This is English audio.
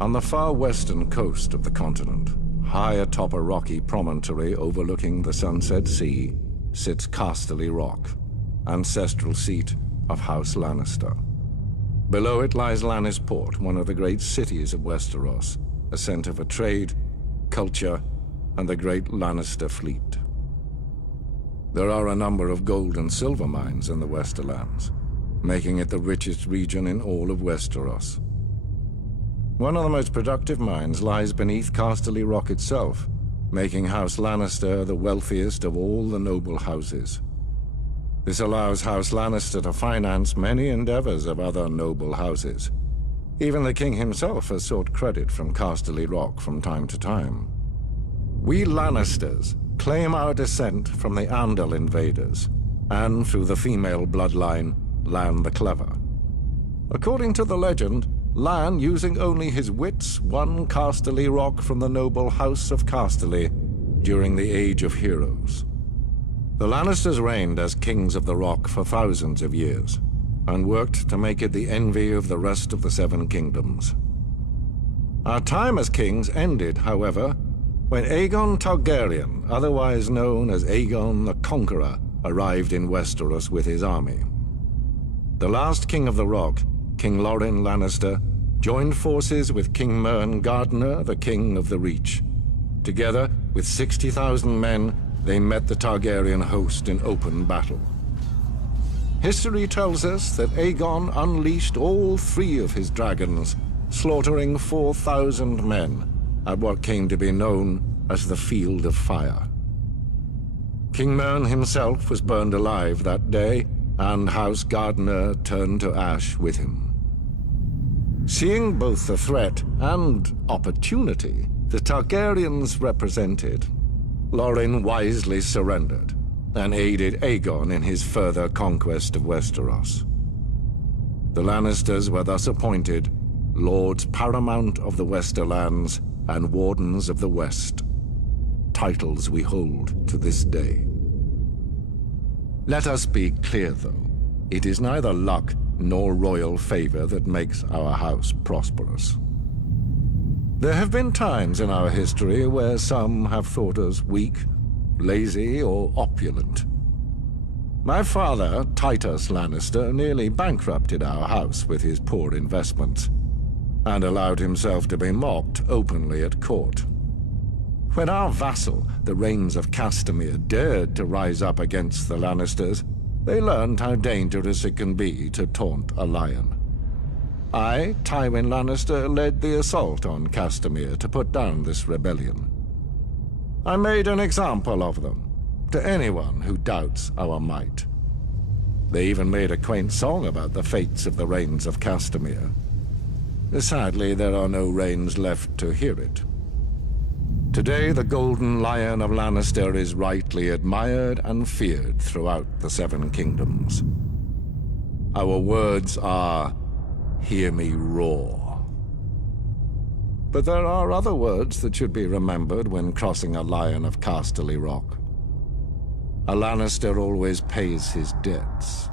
On the far western coast of the continent, high atop a rocky promontory overlooking the Sunset Sea, sits Casterly Rock, ancestral seat of House Lannister. Below it lies Lannisport, one of the great cities of Westeros, a center for trade, culture, and the great Lannister fleet. There are a number of gold and silver mines in the Westerlands, making it the richest region in all of Westeros. One of the most productive mines lies beneath Casterly Rock itself, making House Lannister the wealthiest of all the noble houses. This allows House Lannister to finance many endeavors of other noble houses. Even the king himself has sought credit from Casterly Rock from time to time. We Lannisters claim our descent from the Andal invaders, and through the female bloodline, Lann the Clever. According to the legend, Lann, using only his wits, won Casterly Rock from the noble House of Casterly during the Age of Heroes. The Lannisters reigned as kings of the Rock for thousands of years, and worked to make it the envy of the rest of the Seven Kingdoms. Our time as kings ended, however, when Aegon Targaryen, otherwise known as Aegon the Conqueror, arrived in Westeros with his army. The last king of the Rock, King Loren Lannister, joined forces with King Mern Gardener, the king of the Reach. Together, with 60,000 men, they met the Targaryen host in open battle. History tells us that Aegon unleashed all 3 of his dragons, slaughtering 4,000 men at what came to be known as the Field of Fire. King Mern himself was burned alive that day, and House Gardener turned to ash with him. Seeing both the threat and opportunity the Targaryens represented, Loren wisely surrendered and aided Aegon in his further conquest of Westeros. The Lannisters were thus appointed Lords Paramount of the Westerlands and Wardens of the West, titles we hold to this day. Let us be clear, though. It is neither luck nor royal favor that makes our house prosperous. There have been times in our history where some have thought us weak, lazy, or opulent. My father, Titus Lannister, nearly bankrupted our house with his poor investments, and allowed himself to be mocked openly at court. When our vassal, the Rains of Castamere, dared to rise up against the Lannisters, they learned how dangerous it can be to taunt a lion. I, Tywin Lannister, led the assault on Castamere to put down this rebellion. I made an example of them, to anyone who doubts our might. They even made a quaint song about the fates of the Rains of Castamere. Sadly, there are no Rains left to hear it. Today, the Golden Lion of Lannister is rightly admired and feared throughout the Seven Kingdoms. Our words are, "Hear me roar." But there are other words that should be remembered when crossing a Lion of Casterly Rock. A Lannister always pays his debts.